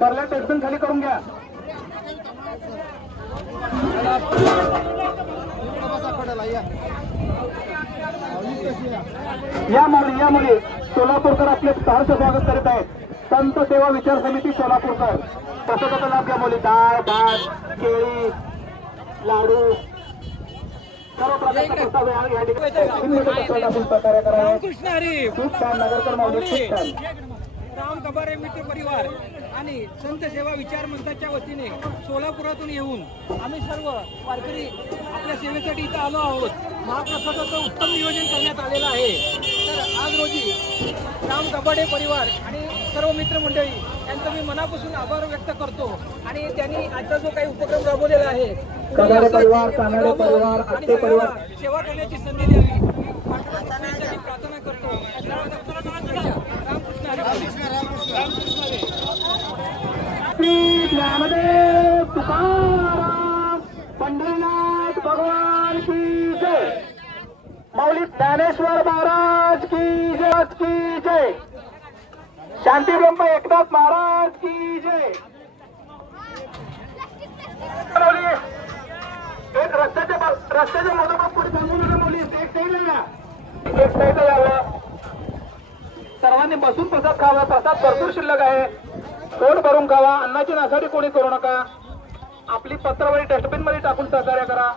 भरल्या टेन्शन खाली करून घ्या. या मुली सोलापूरकर आपले सहर्ष स्वागत करीत आहेत. संत सेवा विचार समिती सोलापूरकर. प्रसादाचा लाभ घ्या मुली. डाळ भात केळी लाडू सर्व प्रकारचा प्रसाद या ठिकाणी आपण प्रकारे करावा. खूप छान नगरकर माऊली, खूप छान. राम कबारे मित्र परिवार आणि संत सेवा विचार मंचाच्या वतीने सोलापुरातून येऊन आम्ही सर्व वारकरी आपल्या सेवेसाठी इथं आलो आहोत. महाप्रसादाचं उत्तम नियोजन करण्यात आलेलं आहे. तर आज रोजी राम कबाडे परिवार आणि सर्व मित्रमंडळी यांचा मी मनापासून आभार व्यक्त करतो. आणि त्यांनी आजचा जो काही उपक्रम राबवलेला आहे कबाडे परिवार, कानडे परिवार, आत्ते परिवार सेवा करण्याची संधी द्यावी मी प्रार्थना करतो. रामकृष्ण श्री ज्ञानदेव तुकाराम पंढरीनाथ भगवान की जय. माऊली ज्ञानेश्वर महाराज की जय की जय. शांती ब्रह्म एकनाथ महाराज की जय. एक रस्त्याच्या मधोमध पुढे थांबू नका माऊली. एक साईडला या, एक साईडला यावं. सर्वांनी बसून प्रसाद खावा. प्रसाद भरपूर शिल्लक आहे. पोट भरून खावा. अन्नाची नासाडी कोणी करू नका. आपली पत्रावळी डस्टबिन मध्ये टाकून सहकार्य करा.